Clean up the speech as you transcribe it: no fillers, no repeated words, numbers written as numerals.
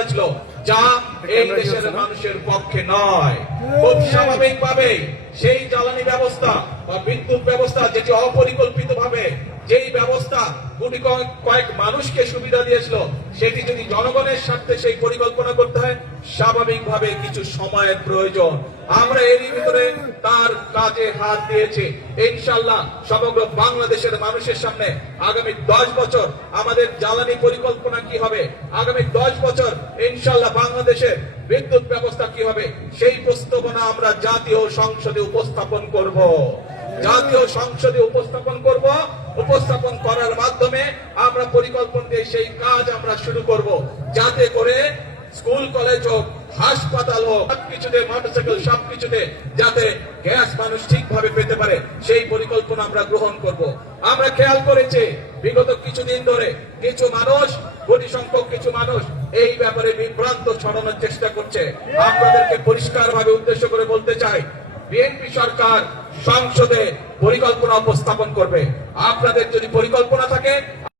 করেছিল, যা এই দেশের মানুষের পক্ষে নয়। খুব স্বাভাবিকভাবে সেই জ্বালানি ব্যবস্থা বা বিদ্যুৎ ব্যবস্থা, যেটি অপরিকল্পিতভাবে যেই ব্যবস্থা কোটি কয়েক মানুষকে সুবিধা দিয়েছিল, সেটি যদি জনগণের স্বার্থে সেই পরিকল্পনা করতে হয়, স্বাভাবিকভাবে কিছু সময়ের প্রয়োজন। আমরা এরই ভিতরে তার কাজে হাত দিয়েছি। ইনশাআল্লাহ সমগ্র বাংলাদেশের মানুষের সামনে আগামী 10 বছর আমাদের জ্বালানি পরিকল্পনা কি হবে, আগামী 10 বছর ইনশাআল্লাহ বাংলাদেশের বিদ্যুৎ ব্যবস্থা কি হবে, সেই প্রস্তাবনা আমরা জাতীয় সংসদে উপস্থাপন করব। জাতীয় সংসদে উপস্থাপন করার মাধ্যমে আমরা পরিকল্পনা দিয়ে সেই কাজ আমরা শুরু করব, যাতে করে স্কুল কলেজ হোক, হাসপাতাল হোক, সবকিছুতে মোটরসাইকেল সবকিছুতে যাতে গ্যাস মানুষ ঠিকভাবে পেতে পারে, সেই পরিকল্পনা আমরা গ্রহণ করব। আমরা খেয়াল করেছি বিগত কিছুদিন ধরে কিছু মানুষ, কোটি সংখ্যক কিছু মানুষ এই ব্যাপারে বিভ্রান্ত ছড়ানোর চেষ্টা করছে। আপনাদেরকে পরিষ্কারভাবে উদ্দেশ্য করে বলতে চাই, বিএনপি সরকার সংসদে পরিকল্পনা উপস্থাপন করবে। আপনাদের যদি পরিকল্পনা থাকে